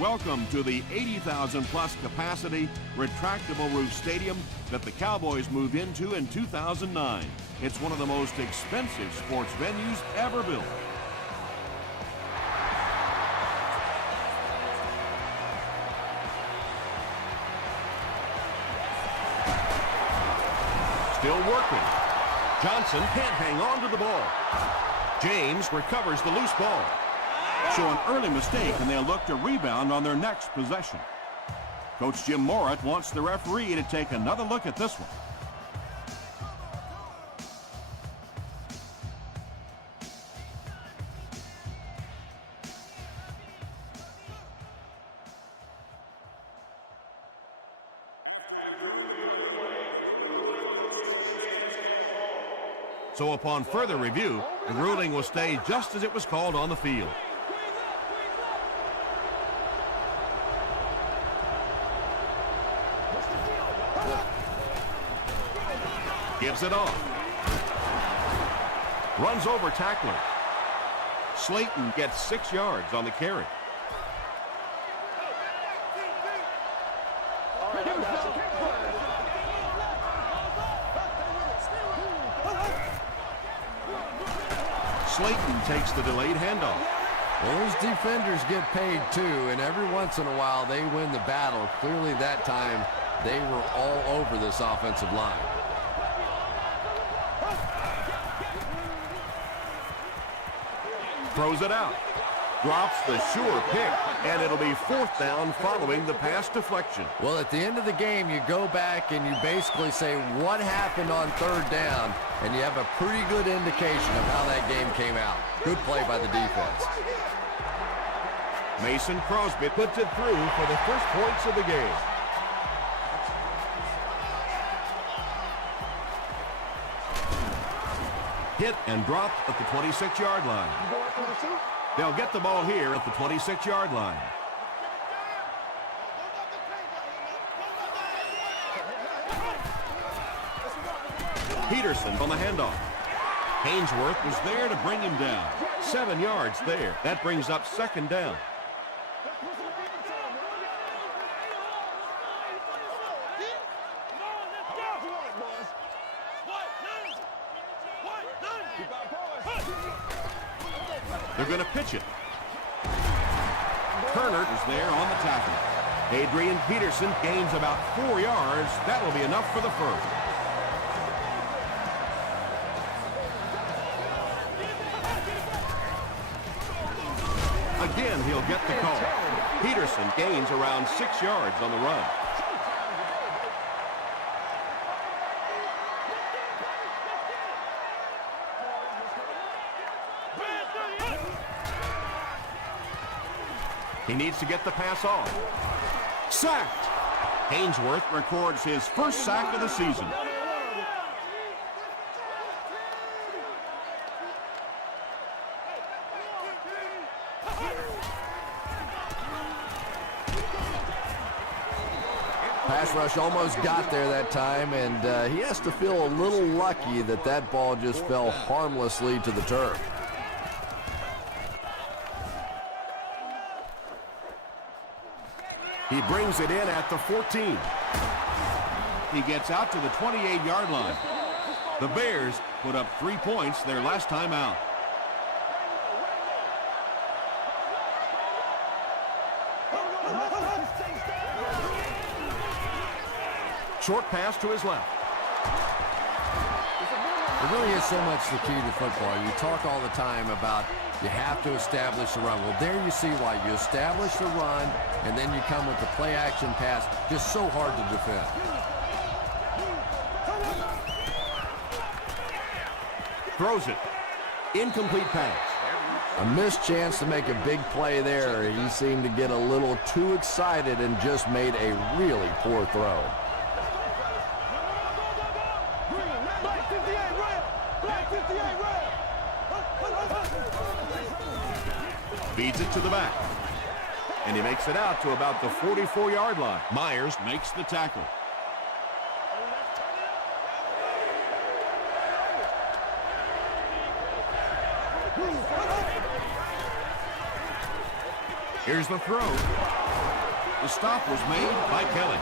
Welcome to the 80,000 plus capacity retractable roof stadium that the Cowboys moved into in 2009. It's one of the most expensive sports venues ever built. Still working. Johnson can't hang on to the ball. James recovers the loose ball. So an early mistake, and they'll look to rebound on their next possession. Coach Jim Morat wants the referee to take another look at this one. So upon further review, the ruling will stay just as it was called on the field. Gives it off. Runs over tackler. Slayton gets 6 yards on the carry. Slayton takes the delayed handoff. Well, those defenders get paid too, and every once in a while they win the battle. Clearly that time they were all over this offensive line. Throws it out. Drops the sure pick, and it'll be 4th down following the pass deflection. Well, at the end of the game, you go back and you basically say what happened on 3rd down, and you have a pretty good indication of how that game came out. Good play by the defense. Mason Crosby puts it through for the first points of the game. Hit and dropped at the 26-yard line. They'll get the ball here at the 26-yard line. Peterson on the handoff. Hainsworth was there to bring him down. 7 yards there. That brings up 2nd down. They're going to pitch it. Turner is there on the tackle. Adrian Peterson gains about 4 yards. That will be enough for the first. Again, he'll get the call. Peterson gains around 6 yards on the run. He needs to get the pass off. Sacked. Hainsworth records his first sack of the season. Pass rush almost got there that time, and he has to feel a little lucky that that ball just fell harmlessly to the turf. He brings it in at the 14. He gets out to the 28-yard line. The Bears put up 3 points their last time out. Short pass to his left. It really is so much the key to football. You talk all the time about you have to establish the run. Well, there you see why. You establish the run, and then you come with the play-action pass. Just so hard to defend. Throws it. Incomplete pass. A missed chance to make a big play there. He seemed to get a little too excited and just made a really poor throw. Feeds it to the back. And he makes it out to about the 44-yard line. Myers makes the tackle. Here's the throw. The stop was made by Kelly.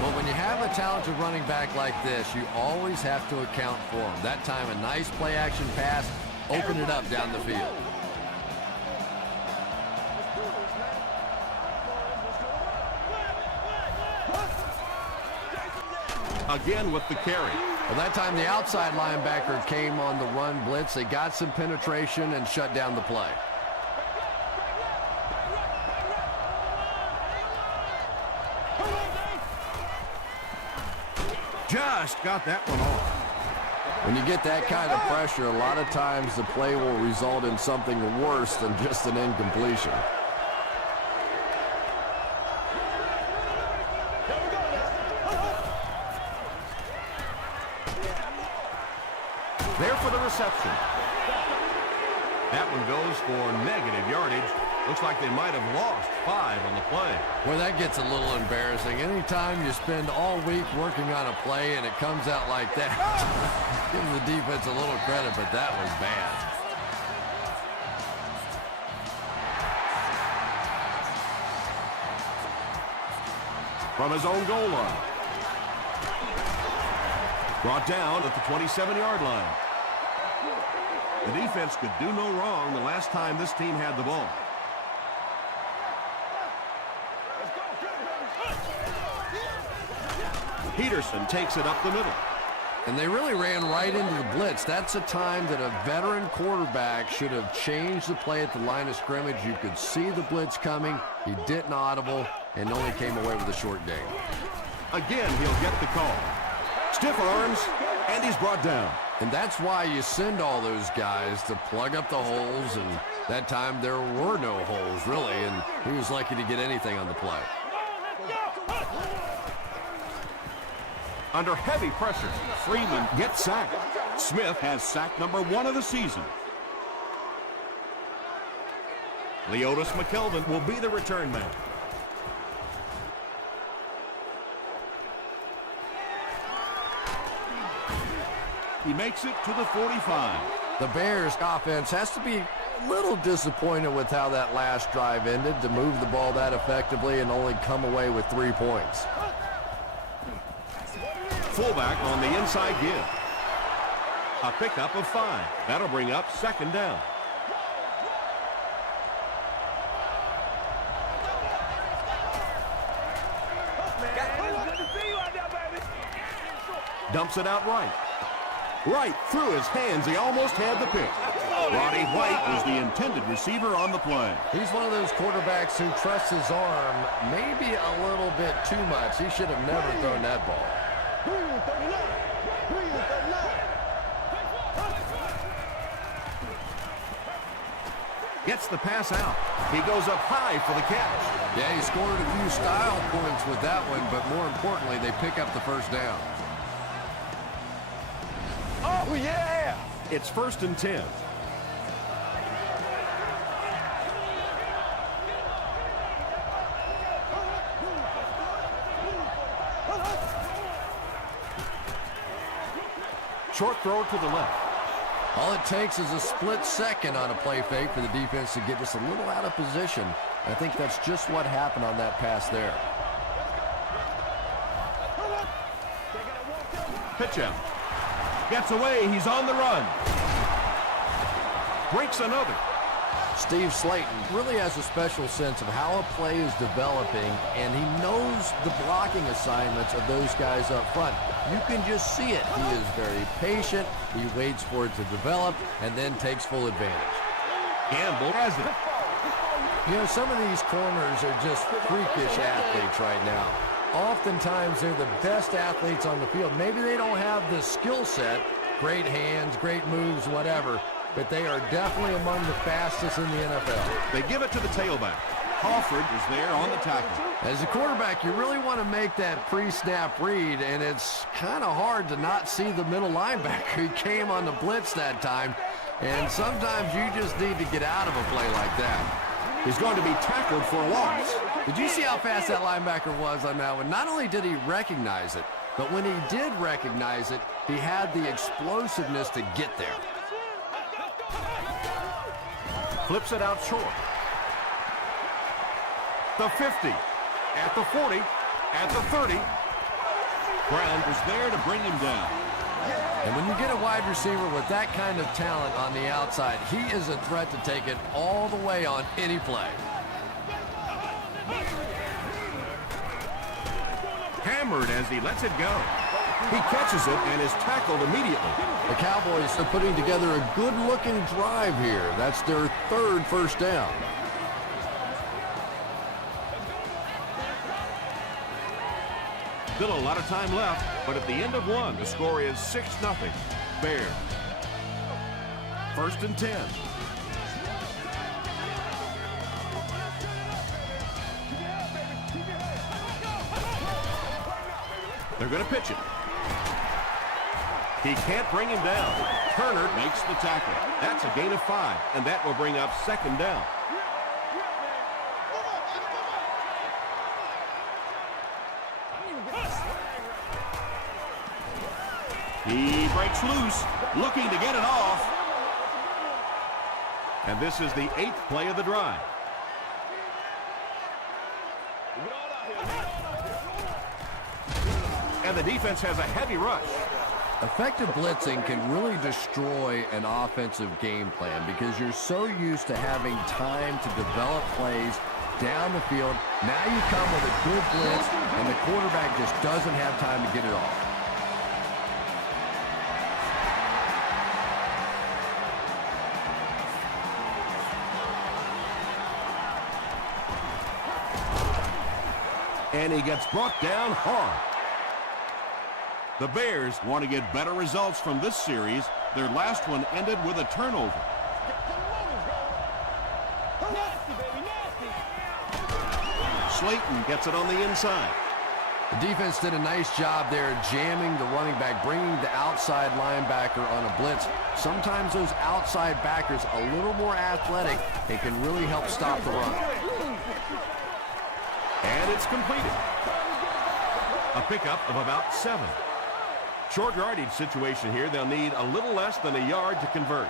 Well, when you have a talented running back like this, you always have to account for him. That time, a nice play-action pass opened it up down the field. Again with the carry. Well, that time the outside linebacker came on the run blitz. They got some penetration and shut down the play. Just got that one off. When you get that kind of pressure, a lot of times the play will result in something worse than just an incompletion. There for the reception. That one goes for negative yardage. Looks like they might have lost 5 on the play. Well, that gets a little embarrassing. Anytime you spend all week working on a play and it comes out like that, give the defense a little credit, but that was bad. From his own goal line. Brought down at the 27-yard line. The defense could do no wrong the last time this team had the ball. Peterson takes it up the middle. And they really ran right into the blitz. That's a time that a veteran quarterback should have changed the play at the line of scrimmage. You could see the blitz coming. He didn't audible and only came away with a short gain. Again, he'll get the call. Stiff arms, and he's brought down. And that's why you send all those guys to plug up the holes, and that time there were no holes, really, and he was lucky to get anything on the play. Under heavy pressure, Freeman gets sacked. Smith has sack number 1 of the season. Leotis McKelvin will be the return man. He makes it to the 45. The Bears offense has to be a little disappointed with how that last drive ended, to move the ball that effectively and only come away with 3 points. Fullback on the inside give. A pickup of 5. That'll bring up 2nd down. Dumps it out right. Right through his hands. He almost had the pick. Roddy White was the intended receiver on the play. He's one of those quarterbacks who trusts his arm maybe a little bit too much. He should have never thrown that ball. Gets the pass out. He goes up high for the catch. Yeah, he scored a few style points with that one, but more importantly, they pick up the first down. Oh, yeah! It's 1st and 10. Short throw to the left. All it takes is a split second on a play fake for the defense to get just a little out of position. I think that's just what happened on that pass there. Pitch out. Gets away. He's on the run. Breaks another. Steve Slayton really has a special sense of how a play is developing, and he knows the blocking assignments of those guys up front. You can just see it. He is very patient. He waits for it to develop and then takes full advantage. Gamble has it. You know, some of these corners are just freakish athletes right now. Oftentimes, they're the best athletes on the field. Maybe they don't have the skill set, great hands, great moves, whatever, but they are definitely among the fastest in the NFL. They give it to the tailback. Hawford is there on the tackle. As a quarterback, you really want to make that pre-snap read, and it's kind of hard to not see the middle linebacker. He came on the blitz that time, and sometimes you just need to get out of a play like that. He's going to be tackled for a loss. Did you see how fast that linebacker was on that one? Not only did he recognize it, but when he did recognize it, he had the explosiveness to get there. Flips it out short. The 50. At the 40, at the 30. Brown was there to bring him down. And when you get a wide receiver with that kind of talent on the outside, he is a threat to take it all the way on any play. Hammered as he lets it go. He catches it and is tackled immediately. The Cowboys are putting together a good-looking drive here. That's their third first down. Still a lot of time left, but at the end of one, the score is 6-0. Bears. 1st and 10. They're going to pitch it. He can't bring him down. Turner makes the tackle. That's a gain of 5, and that will bring up 2nd down. He breaks loose, looking to get it off. And this is the 8th play of the drive. And the defense has a heavy rush. Effective blitzing can really destroy an offensive game plan because you're so used to having time to develop plays down the field. Now you come with a good blitz, and the quarterback just doesn't have time to get it off. And he gets brought down hard. The Bears want to get better results from this series. Their last one ended with a turnover. Slayton gets it on the inside. The defense did a nice job there jamming the running back, bringing the outside linebacker on a blitz. Sometimes those outside backers a little more athletic and can really help stop the run. And it's completed. A pickup of about 7. Short yardage situation here. They'll need a little less than a yard to convert.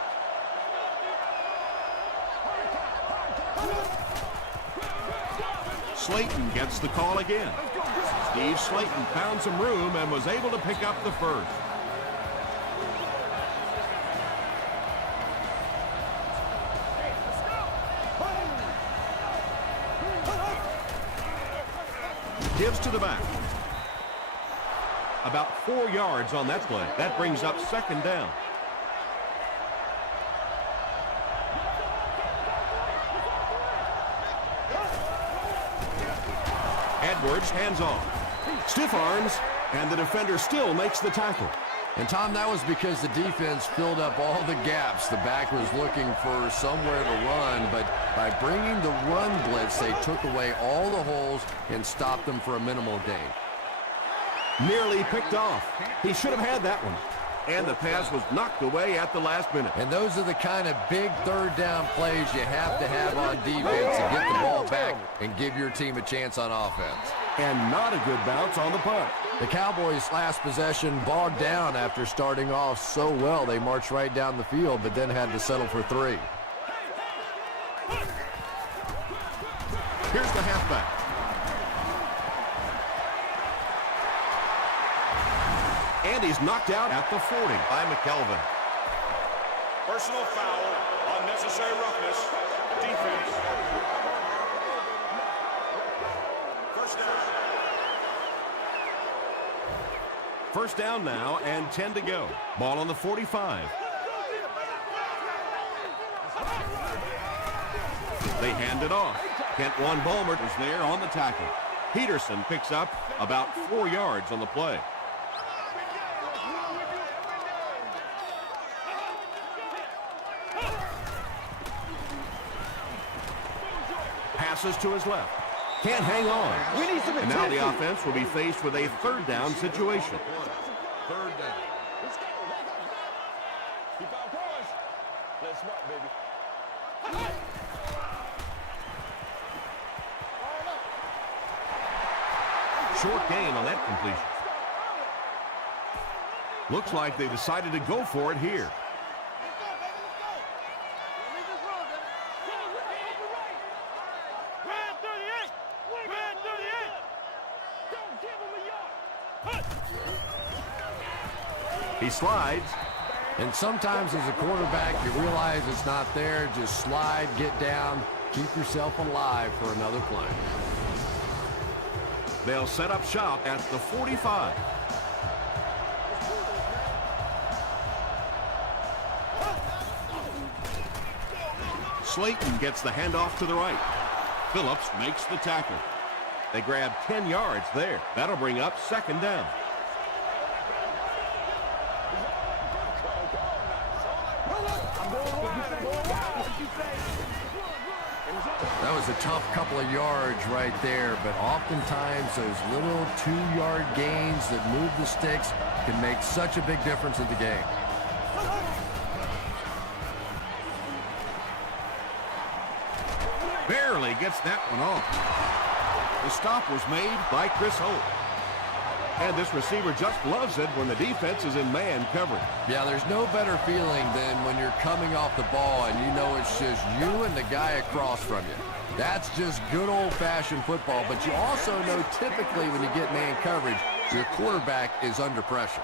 Slayton gets the call again. Steve Slayton found some room and was able to pick up the first. Gives to the back. About 4 yards on that play. That brings up 2nd down. Edwards hands off. Stiff arms, and the defender still makes the tackle. And, Tom, that was because the defense filled up all the gaps. The back was looking for somewhere to run, but by bringing the run blitz, they took away all the holes and stopped them for a minimal gain. Nearly picked off. He should have had that one. And the pass was knocked away at the last minute. And those are the kind of big third down plays you have to have on defense to get the ball back and give your team a chance on offense. And not a good bounce on the punt. The Cowboys' last possession bogged down after starting off so well. They marched right down the field, but then had to settle for 3. Here's the halfback. And he's knocked out at the 40 by McKelvin. Personal foul, unnecessary roughness, defense. First down. First down now and 10 to go. Ball on the 45. They hand it off. Kentwan Bulmert is there on the tackle. Peterson picks up about 4 yards on the play. Passes to his left. Can't hang on. And now the offense will be faced with a 3rd down situation. 3rd down. Keep out boys. Let's rock, baby. Short gain on that completion. Looks like they decided to go for it here. He slides. And sometimes as a quarterback, you realize it's not there. Just slide, get down, keep yourself alive for another play. They'll set up shop at the 45. Slayton gets the handoff to the right. Phillips makes the tackle. They grab 10 yards there. That'll bring up second down. That was a tough couple of yards right there, but oftentimes those little 2-yard gains that move the sticks can make such a big difference in the game. Barely gets that one off. The stop was made by Chris Holt. And this receiver just loves it when the defense is in man coverage. Yeah, there's no better feeling than when you're coming off the ball and you know it's just you and the guy across from you. That's just good old-fashioned football, but you also know typically when you get man coverage, your quarterback is under pressure.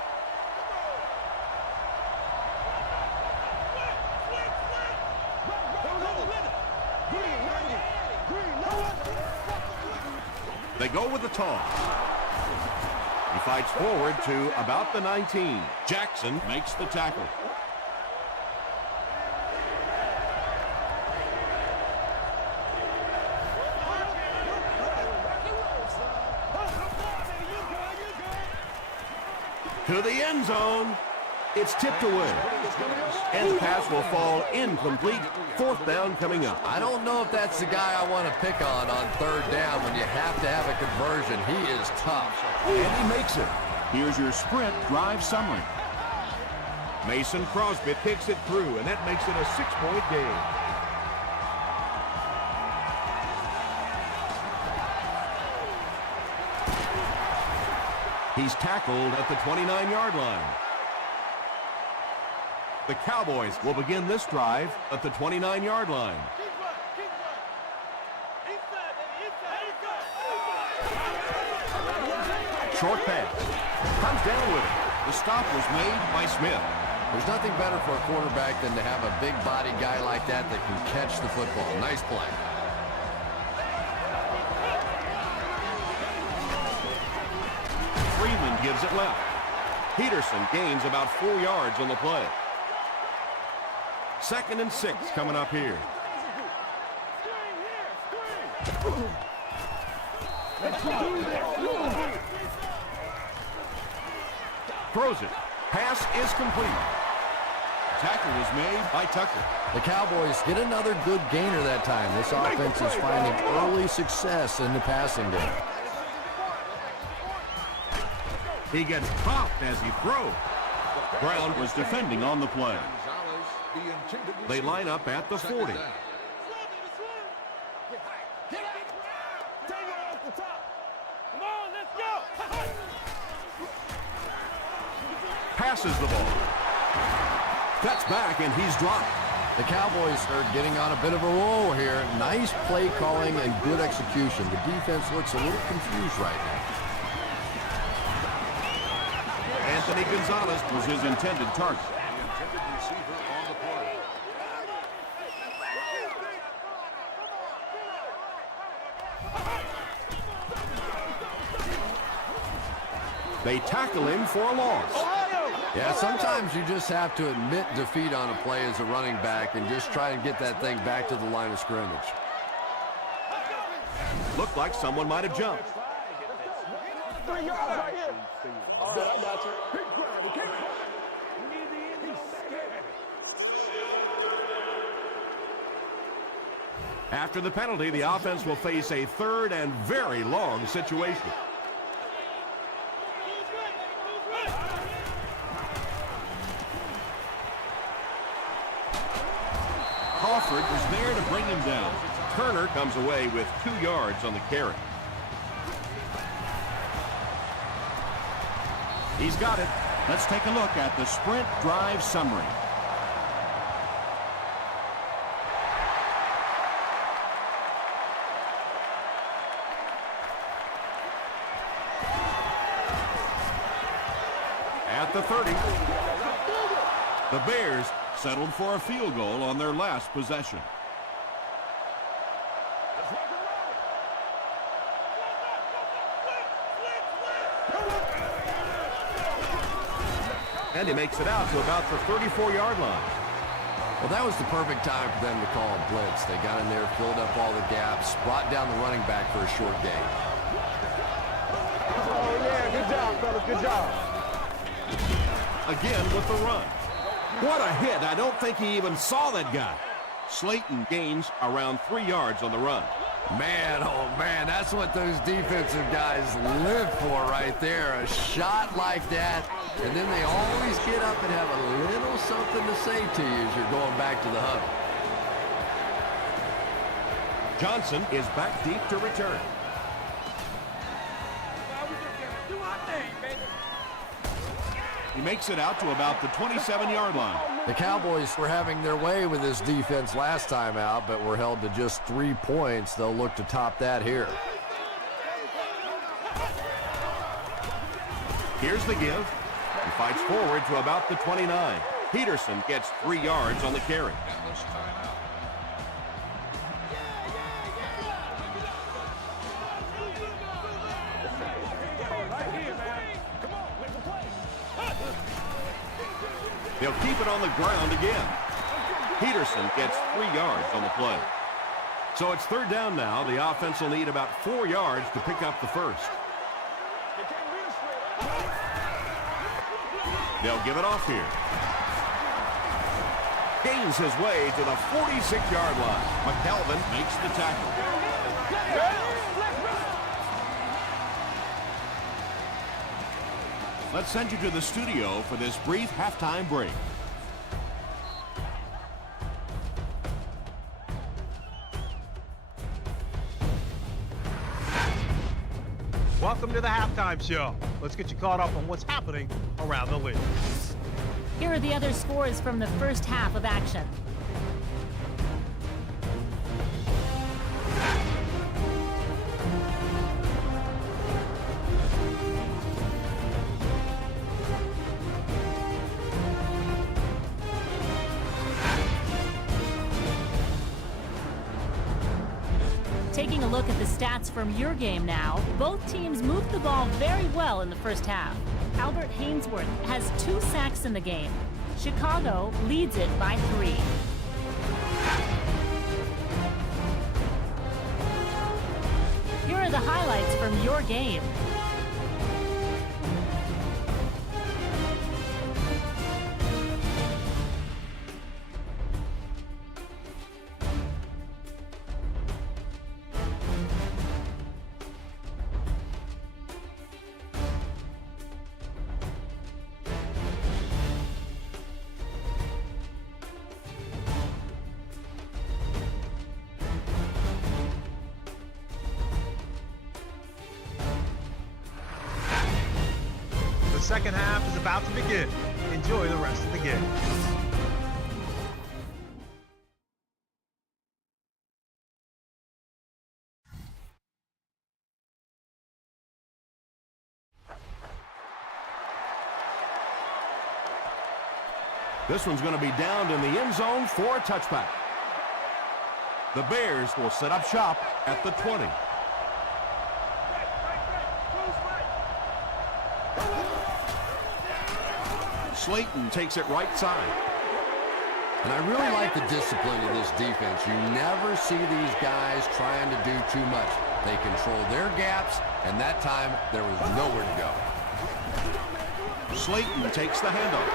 They go with the toss. He fights forward to about the 19. Jackson makes the tackle. To the end zone. It's tipped away. And the pass will fall incomplete. Fourth down coming up. I don't know if that's the guy I want to pick on third down when you have to have a conversion. He is tough. And he makes it. Here's your sprint drive summary. Mason Crosby picks it through, and that makes it a 6-point game. He's tackled at the 29-yard line. The Cowboys will begin this drive at the 29-yard line. Short pass. Comes down with it. The stop was made by Smith. There's nothing better for a quarterback than to have a big body guy like that that can catch the football. Nice play. Freeman gives it left. Peterson gains about 4 yards on the play. 2nd and 6 coming up here. Throws it. Pass is complete. Tackle was made by Tucker. The Cowboys get another good gainer that time. This offense is finding early success in the passing game. He gets popped as he throws. Brown was defending on the play. They line up at the 40. Passes the ball. Cuts back, and he's dropped. The Cowboys are getting on a bit of a roll here. Nice play calling and good execution. The defense looks a little confused right now. Anthony Gonzalez was his intended target. They tackle him for a loss. Yeah, sometimes you just have to admit defeat on a play as a running back and just try and get that thing back to the line of scrimmage. Looked like someone might have jumped. 3 yards right here. All right, I got you. Keep grinding, keep grinding. After the penalty, the offense will face a 3rd and very long situation. Crawford was there to bring him down. Turner comes away with 2 yards on the carry. He's got it. Let's take a look at the sprint drive summary. at the 30. The Bears settled for a field goal on their last possession. And he makes it out to about the 34-yard line. Well, that was the perfect time for them to call a blitz. They got in there, filled up all the gaps, brought down the running back for a short gain. Oh, yeah, good job, fellas, good job. Again with the run. What a hit. I don't think he even saw that guy. Slayton gains around 3 yards on the run. Man, oh man, that's what those defensive guys live for right there. A shot like that, and then they always get up and have a little something to say to you as you're going back to the huddle. Johnson is back deep to return. He makes it out to about the 27-yard line. The Cowboys were having their way with this defense last time out, but were held to just 3 points. They'll look to top that here. Here's the give. He fights forward to about the 29. Peterson gets 3 yards on the carry. They'll keep it on the ground again. Peterson gets 3 yards on the play. So it's third down now. The offense will need about 4 yards to pick up the first. They'll give it off here. Gains his way to the 46-yard line. McKelvin makes the tackle. Let's send you to the studio for this brief halftime break. Welcome to the halftime show. Let's get you caught up on what's happening around the league. Here are the other scores from the first half of action. Taking a look at the stats from your game now, both teams moved the ball very well in the first half. Albert Hainsworth has 2 sacks in the game. Chicago leads it by 3. Here are the highlights from your game. The second half is about to begin. Enjoy the rest of the game. This one's going to be downed in the end zone for a touchback. The Bears will set up shop at the 20. Slayton takes it right side. And I really like the discipline of this defense. You never see these guys trying to do too much. They control their gaps, and that time there was nowhere to go. Slayton takes the handoff.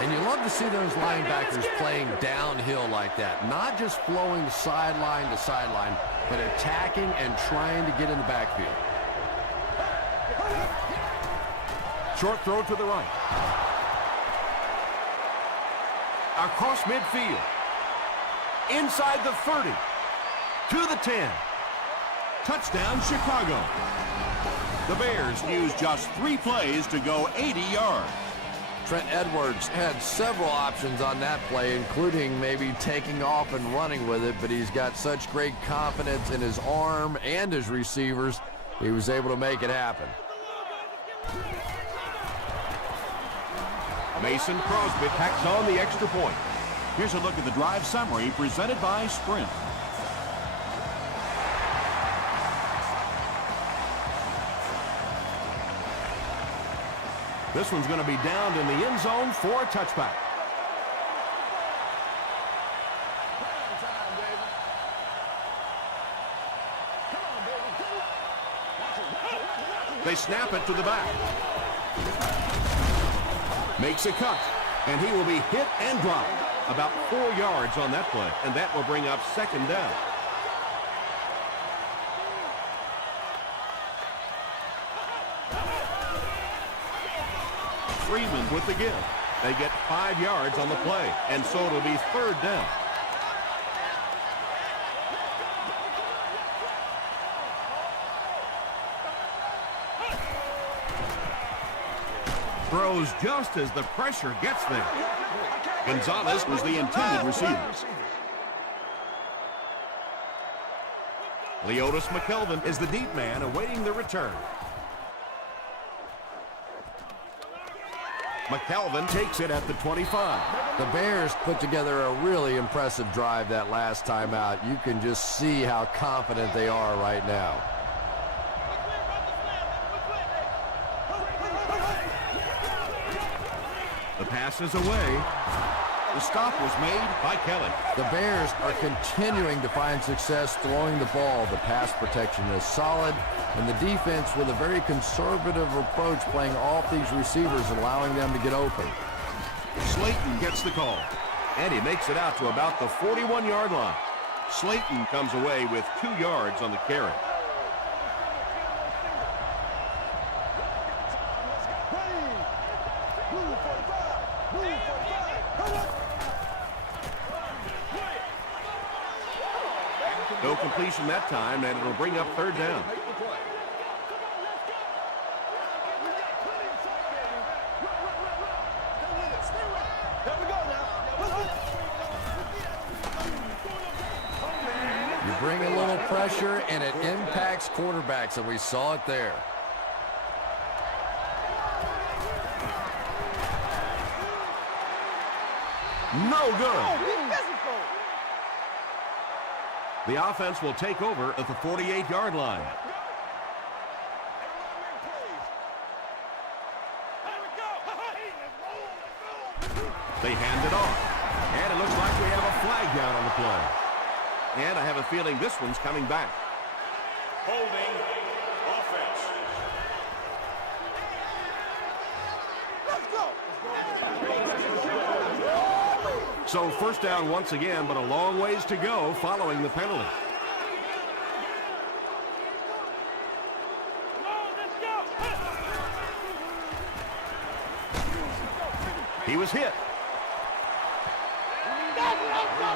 And you love to see those linebackers playing downhill like that. Not just flowing sideline to sideline, but attacking and trying to get in the backfield. Short throw to the right. Across midfield. Inside the 30. To the 10. Touchdown, Chicago. The Bears used just 3 plays to go 80 yards. Trent Edwards had several options on that play, including maybe taking off and running with it, but he's got such great confidence in his arm and his receivers, he was able to make it happen. Mason Crosby tacks on the extra point. Here's a look at the drive summary presented by Sprint. This one's going to be downed in the end zone for a touchback. They snap it to the back. Makes a cut, and he will be hit and dropped. About 4 yards on that play, and that will bring up second down. Freeman with the give. They get 5 yards on the play, and so it'll be third down. Throws just as the pressure gets there. Gonzalez was the intended receiver. Leotis McKelvin is the deep man awaiting the return. McKelvin takes it at the 25. The Bears put together a really impressive drive that last time out. You can just see how confident they are right now. The pass is away. The stop was made by Kelly. The Bears are continuing to find success throwing the ball. The pass protection is solid, and the defense with a very conservative approach playing off these receivers, allowing them to get open. Slayton gets the call, and he makes it out to about the 41-yard line. Slayton comes away with 2 yards on the carry. No completion that time, and it'll bring up third down. You bring a little pressure, and it impacts quarterbacks, and we saw it there. No good. The offense will take over at the 48-yard line. They hand it off. And it looks like we have a flag down on the play. And I have a feeling this one's coming back. Holding offense. Let's go. So first down once again, but a long ways to go following the penalty. He was hit.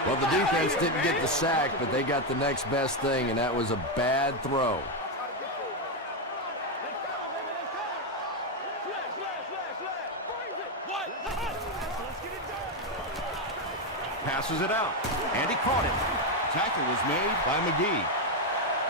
Well, the defense didn't get the sack, but they got the next best thing, and that was a bad throw. Passes it out, and he caught it. Tackle was made by McGee.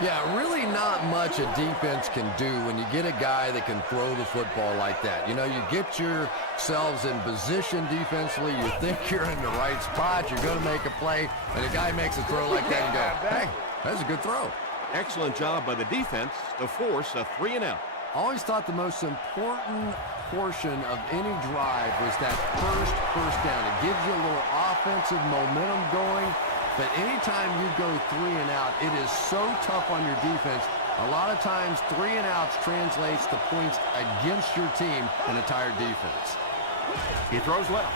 Yeah, really not much a defense can do when you get a guy that can throw the football like that. You know, you get yourselves in position defensively, you think you're in the right spot, you're going to make a play, and a guy makes a throw like that and go, hey, that's a good throw. Excellent job by the defense to force a 3-and-out. I always thought the most important portion of any drive was that first down. It gives you a little offensive momentum going. But anytime you go 3-and-out, it is so tough on your defense. A lot of times, 3-and-outs translates to points against your team and a tired defense. He throws left.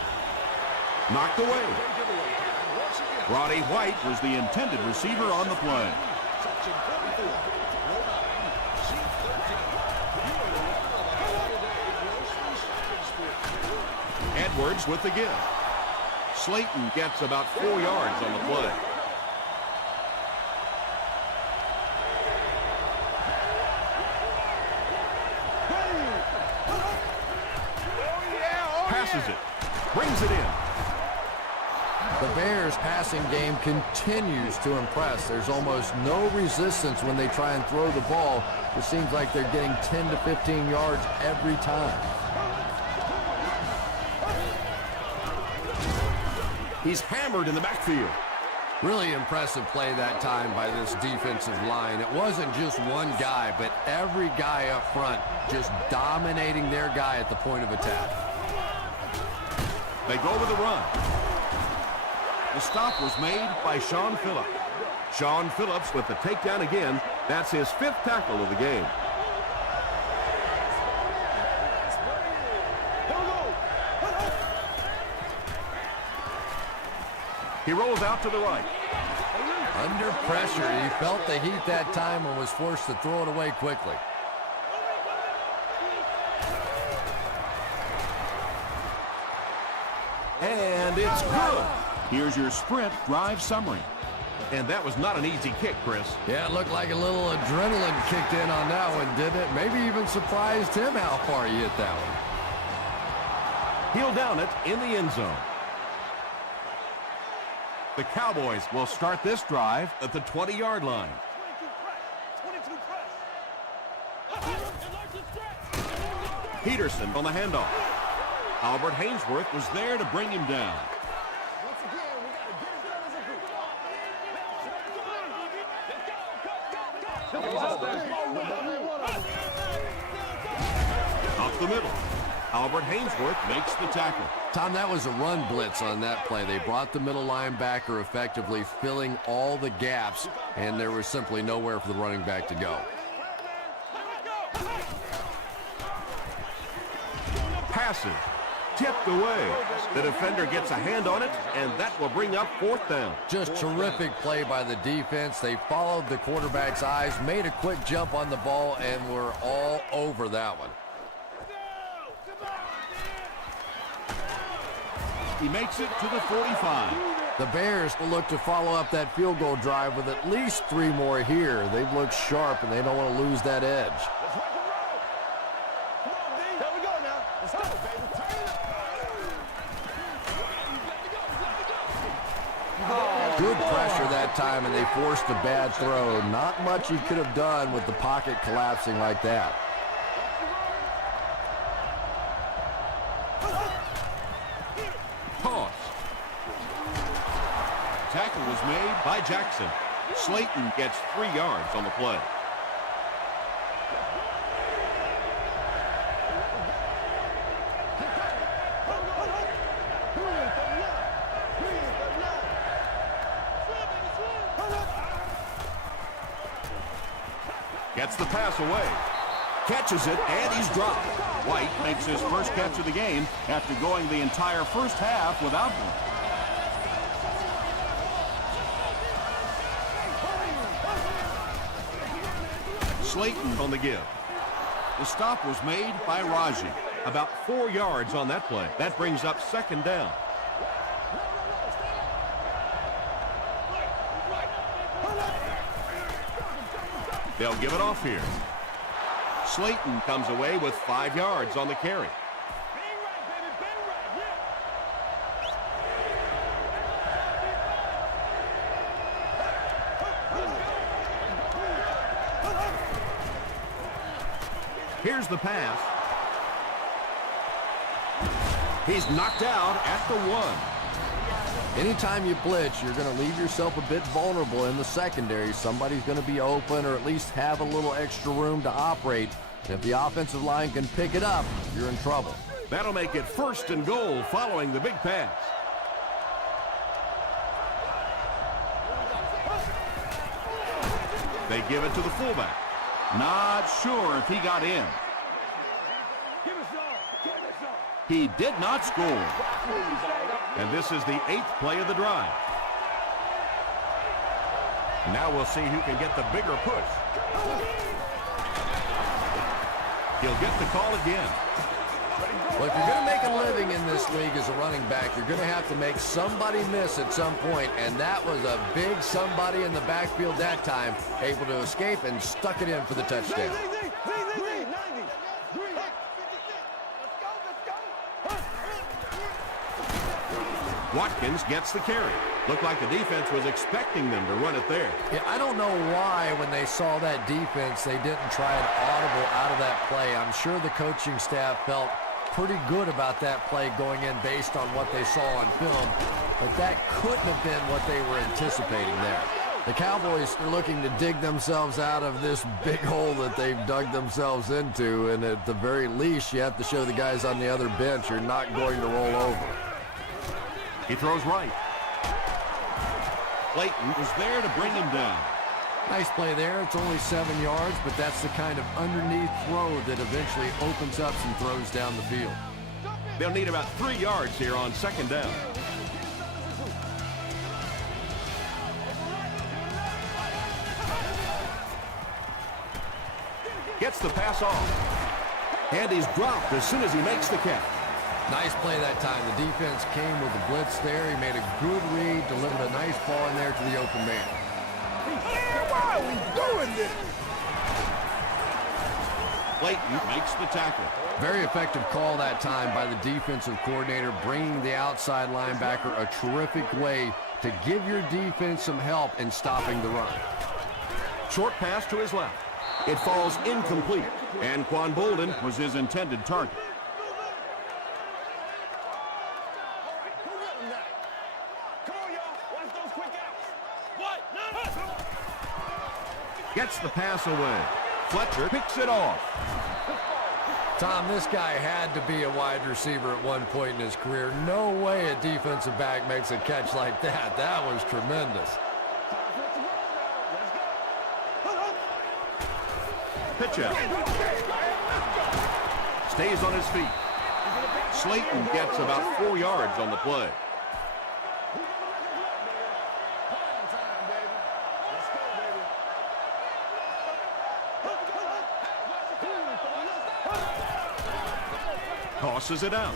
Knocked away. Roddy White was the intended receiver on the play. Edwards with the give. Slayton gets about 4 yards on the play. Passes it. Brings it in. The Bears' passing game continues to impress. There's almost no resistance when they try and throw the ball. It seems like they're getting 10 to 15 yards every time. He's hammered in the backfield. Really impressive play that time by this defensive line. It wasn't just one guy, but every guy up front just dominating their guy at the point of attack. They go with the run. The stop was made by Sean Phillips. Sean Phillips with the takedown again. That's his 5th tackle of the game. He rolls out to the right. Under pressure, he felt the heat that time and was forced to throw it away quickly. And it's good. Here's your sprint drive summary. And that was not an easy kick, Chris. Yeah, it looked like a little adrenaline kicked in on that one, didn't it? Maybe even surprised him how far he hit that one. He'll down it in the end zone. The Cowboys will start this drive at the 20-yard line. 22 press. Peterson on the handoff. Albert Hainsworth was there to bring him down. Once again, we got to get it done as a group. Up the middle. Albert Hainsworth makes the tackle. Tom, that was a run blitz on that play. They brought the middle linebacker effectively filling all the gaps, and there was simply nowhere for the running back to go. Passive. Tipped away. The defender gets a hand on it, and that will bring up 4th down. Just terrific play by the defense. They followed the quarterback's eyes, made a quick jump on the ball, and were all over that one. He makes it to the 45. The Bears will look to follow up that field goal drive with at least 3 more here. They've looked sharp, and they don't want to lose that edge. There we go now. Let's go, baby. Turn it up. Good pressure that time, and they forced a bad throw. Not much he could have done with the pocket collapsing like that. Toss. Tackle was made by Jackson. Slayton gets 3 yards on the play. Gets the pass away. Catches it, and he's dropped. White makes his first catch of the game after going the entire first half without one. Slayton on the give. The stop was made by Raji. About 4 yards on that play. That brings up 2nd down. They'll give it off here. Slayton comes away with 5 yards on the carry. Here's the pass. He's knocked out at the 1. Anytime you blitz, you're going to leave yourself a bit vulnerable in the secondary. Somebody's going to be open or at least have a little extra room to operate. And if the offensive line can pick it up, you're in trouble. That'll make it 1st and goal following the big pass. They give it to the fullback. Not sure if he got in. He did not score. And this is the 8th play of the drive. Now we'll see who can get the bigger push. He'll get the call again. Well, if you're going to make a living in this league as a running back, you're going to have to make somebody miss at some point, and that was a big somebody in the backfield that time, able to escape and stuck it in for the touchdown. Watkins gets the carry. Looked like the defense was expecting them to run it there. Yeah, I don't know why when they saw that defense, they didn't try an audible out of that play. I'm sure the coaching staff felt pretty good about that play going in based on what they saw on film, but that couldn't have been what they were anticipating there. The Cowboys are looking to dig themselves out of this big hole that they've dug themselves into, and at the very least, you have to show the guys on the other bench you're not going to roll over. He throws right. Clayton was there to bring him down. Nice play there. It's only 7 yards, but that's the kind of underneath throw that eventually opens up some throws down the field. They'll need about 3 yards here on second down. Gets the pass off. And he's dropped as soon as he makes the catch. Nice play that time. The defense came with the blitz there. He made a good read, delivered a nice ball in there to the open man. Why are we doing this? Clayton makes the tackle. Very effective call that time by the defensive coordinator, bringing the outside linebacker a terrific way to give your defense some help in stopping the run. Short pass to his left. It falls incomplete, and Quan Bolden was his intended target. Gets the pass away. Fletcher picks it off. Tom, this guy had to be a wide receiver at one point in his career. No way a defensive back makes a catch like that. That was tremendous. Pitch out. Stays on his feet. Slayton gets about 4 yards on the play. Tosses it out.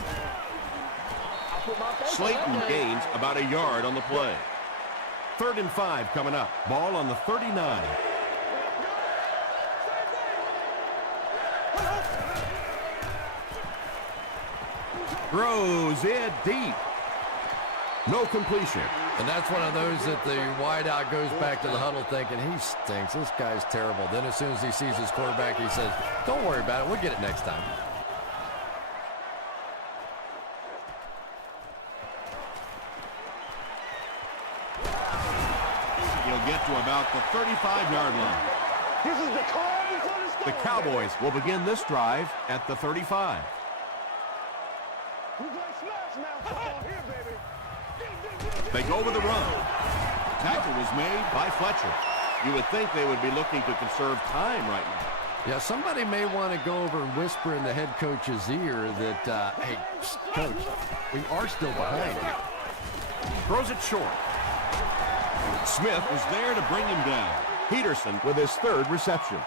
Slayton gains about a yard on the play. 3rd and 5 coming up. Ball on the 39. Throws it deep. No completion. And that's one of those that the wideout goes back to the huddle thinking, he stinks. This guy's terrible. Then as soon as he sees his quarterback, he says, don't worry about it. We'll get it next time. He'll get to about the 35-yard line. This is the calm before the storm. The Cowboys will begin this drive at the 35. We play smash mouth football here, baby. They go with the run. Tackle was made by Fletcher. You would think they would be looking to conserve time right now. Yeah, somebody may want to go over and whisper in the head coach's ear that, hey, coach, we are still behind. Throws it short. Smith was there to bring him down. Peterson with his 3rd reception.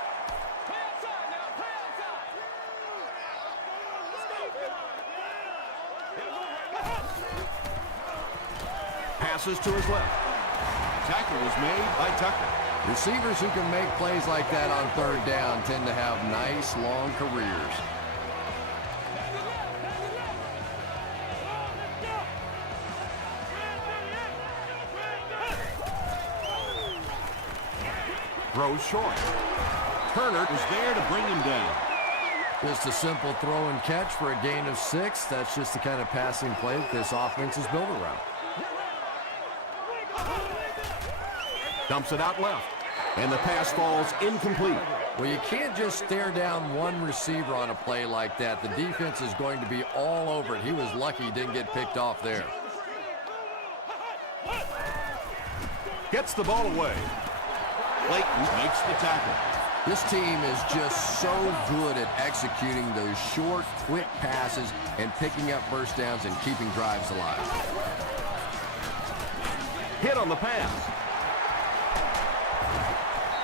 Passes to his left. Tackle was made by Tucker. Receivers who can make plays like that on 3rd down tend to have nice, long careers. Throws short. Turner was there to bring him down. Just a simple throw and catch for a gain of 6. That's just the kind of passing play that this offense is built around. Dumps it out left. And the pass falls incomplete. Well, you can't just stare down one receiver on a play like that. The defense is going to be all over it. He was lucky he didn't get picked off there. Gets the ball away. Clayton makes the tackle. This team is just so good at executing those short, quick passes and picking up first downs and keeping drives alive. Hit on the pass.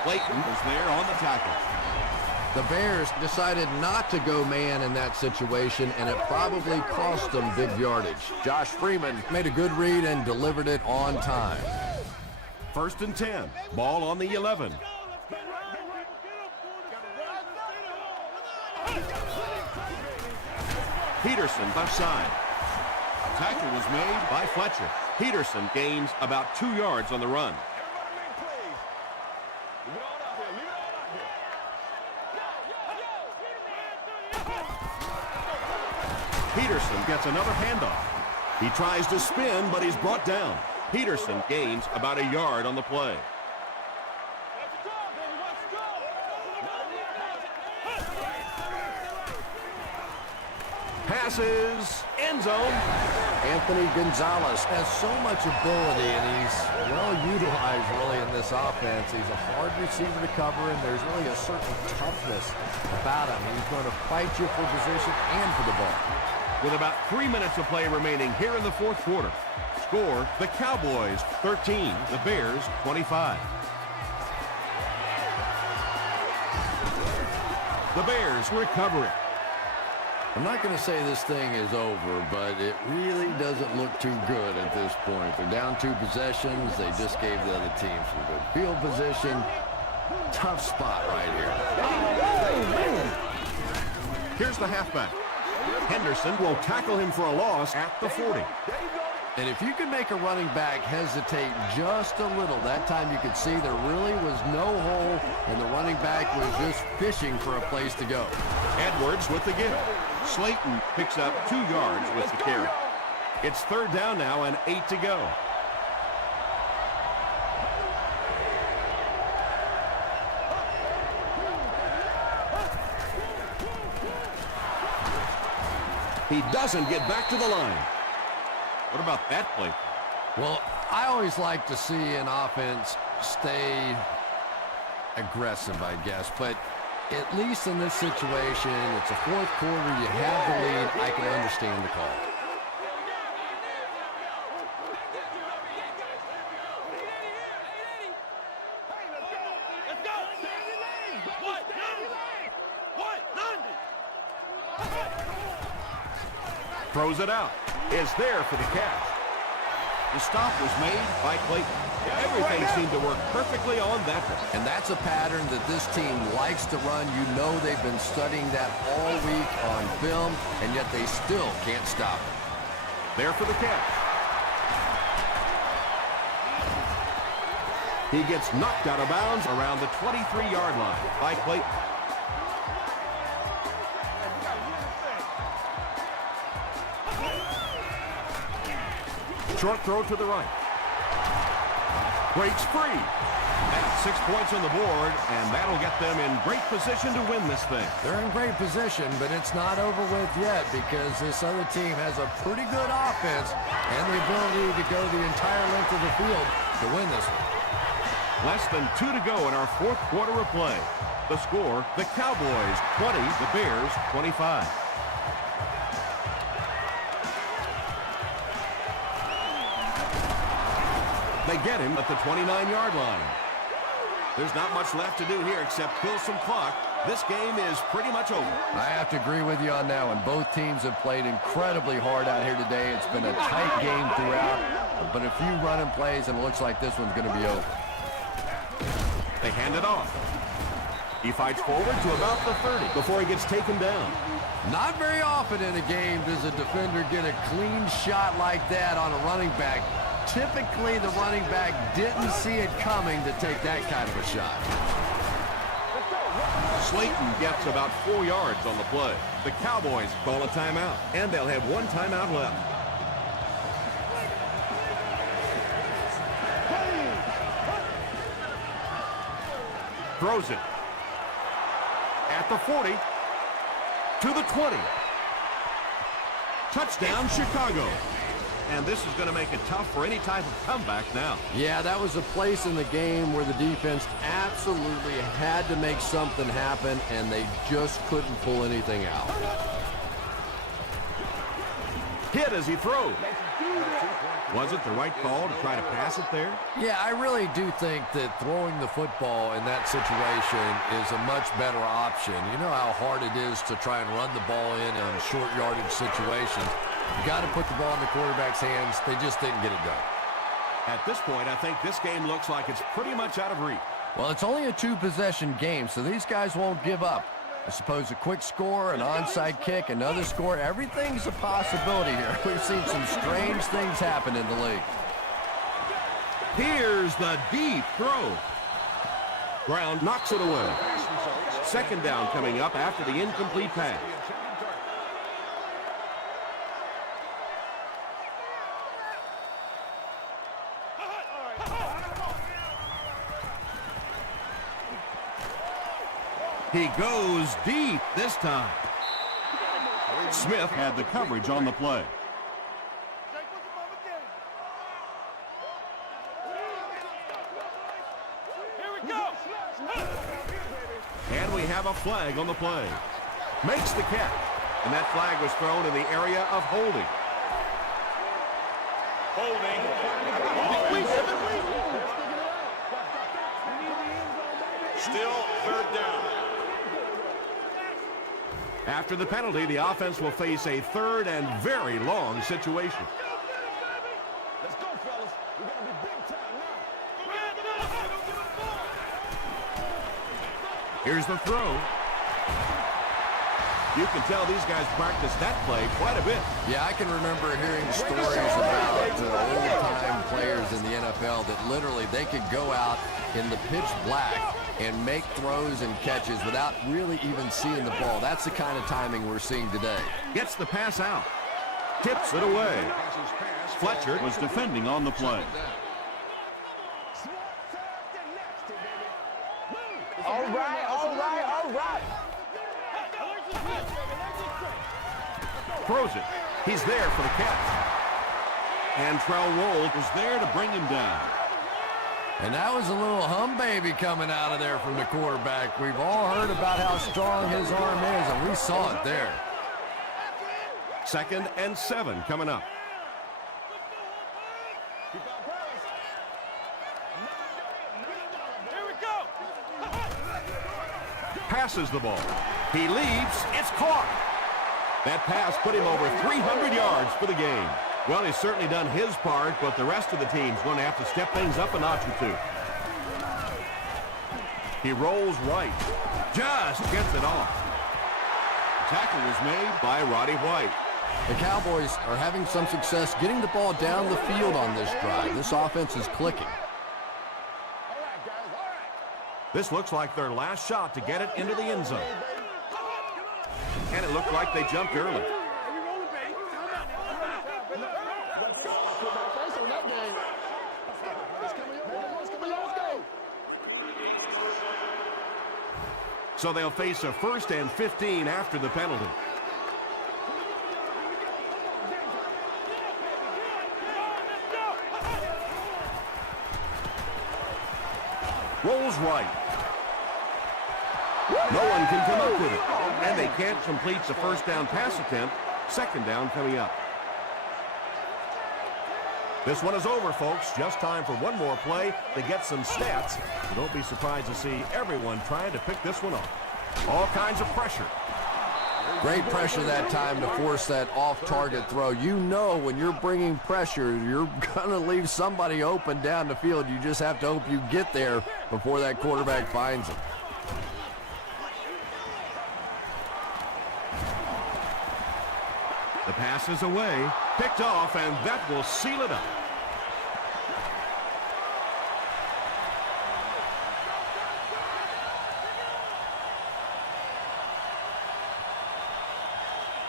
Clayton was there on the tackle. The Bears decided not to go man in that situation, and it probably cost them big yardage. Josh Freeman made a good read and delivered it on time. 1st and 10. Ball on the 11. Peterson left side. Tackle was made by Fletcher. Peterson gains about 2 yards on the run. Peterson gets another handoff. He tries to spin, but he's brought down. Peterson gains about a yard on the play. Passes, end zone. Anthony Gonzalez has so much ability, and he's well utilized really in this offense. He's a hard receiver to cover, and there's really a certain toughness about him. He's going to fight you for position and for the ball. With about 3 minutes of play remaining here in the fourth quarter. Score, the Cowboys 13, the Bears 25. The Bears recovering. I'm not going to say this thing is over, but it really doesn't look too good at this point. They're down 2 possessions. They just gave the other team some good field position. Tough spot right here. Here's the halfback. Henderson will tackle him for a loss at the 40. And if you can make a running back hesitate just a little, that time you could see there really was no hole, and the running back was just fishing for a place to go. Edwards with the give. Slayton picks up 2 yards with the carry. It's 3rd down now and 8 to go. He doesn't get back to the line. What about that play? Well, I always like to see an offense stay aggressive, I guess. But at least in this situation, it's a fourth quarter, you have the lead, I can understand the call. Throws it out. Is there for the catch. The stop was made by Clayton. Everything seemed to work perfectly on that one. And that's a pattern that this team likes to run. You know they've been studying that all week on film, and yet they still can't stop it. There for the catch. He gets knocked out of bounds around the 23-yard line by Clayton. Short throw to the right. Breaks free. That's 6 points on the board, and that'll get them in great position to win this thing. They're in great position, but it's not over with yet because this other team has a pretty good offense and the ability to go the entire length of the field to win this one. Less than 2 to go in our fourth quarter of play. The score, the Cowboys 20, the Bears 25. They get him at the 29-yard line. There's not much left to do here except kill some clock. This game is pretty much over. I have to agree with you on that one. Both teams have played incredibly hard out here today. It's been a tight game throughout, but a few running plays, and it looks like this one's going to be over. They hand it off. He fights forward to about the 30 before he gets taken down. Not very often in a game does a defender get a clean shot like that on a running back. Typically, the running back didn't see it coming to take that kind of a shot. Slayton gets about 4 yards on the play. The Cowboys call a timeout, and they'll have 1 timeout left. Throws it. At the 40. To the 20. Touchdown, Chicago. And this is going to make it tough for any type of comeback now. Yeah, that was a place in the game where the defense absolutely had to make something happen, and they just couldn't pull anything out. Hit as he throws. Was it the right call to try to pass it there? Yeah, I really do think that throwing the football in that situation is a much better option. You know how hard it is to try and run the ball in on short yardage situations. You got to put the ball in the quarterback's hands. They just didn't get it done. At this point, I think this game looks like it's pretty much out of reach. Well, it's only a 2-possession game, so these guys won't give up. I suppose a quick score, an onside kick, another score, everything's a possibility here. We've seen some strange things happen in the league. Here's the deep throw. Brown knocks it away. 2nd down coming up after the incomplete pass. He goes deep this time. Smith had the coverage on the play. And we have a flag on the play. Makes the catch. And that flag was thrown in the area of holding. Still third down. After the penalty, the offense will face a third and very long situation. Let's go, fellas. We gotta be big time now. Here's the throw. You can tell these guys practice that play quite a bit. Yeah, I can remember hearing stories about old-time players in the NFL that literally they could go out in the pitch black and make throws and catches without really even seeing the ball. That's the kind of timing we're seeing today. Gets the pass out. Tips it away. Fletcher was defending on the play. All right, all right, all right. Throws it. He's there for the catch. And Trell Roll was there to bring him down. And that was a little hum baby coming out of there from the quarterback. We've all heard about how strong his arm is, and we saw it there. 2nd and 7 coming up. Passes the ball. He leaps. It's caught. That pass put him over 300 yards for the game. Well, he's certainly done his part, but the rest of the team's going to have to step things up a notch or two. He rolls right. Just gets it off. The tackle was made by Roddy White. The Cowboys are having some success getting the ball down the field on this drive. This offense is clicking. This looks like their last shot to get it into the end zone. And it looked like they jumped early. So they'll face a 1st and 15 after the penalty. Rolls right. No one can come up with it. And they can't complete the 1st down pass attempt. 2nd down coming up. This one is over, folks. Just time for one more play to get some stats. Don't be surprised to see everyone trying to pick this one off. All kinds of pressure. Great pressure that time to force that off-target throw. You know when you're bringing pressure, you're going to leave somebody open down the field. You just have to hope you get there before that quarterback finds him. The pass is away, picked off, and that will seal it up.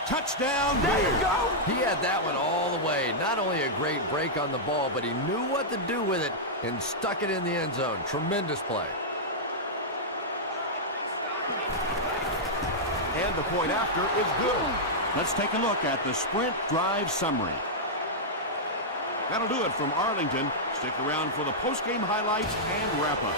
Touchdown, There Bears. you go. He had that one all the way. Not only a great break on the ball, but he knew what to do with it and stuck it in the end zone. Tremendous play. And the point after is good. Let's take a look at the sprint drive summary. That'll do it from Arlington. Stick around for the post-game highlights and wrap-up.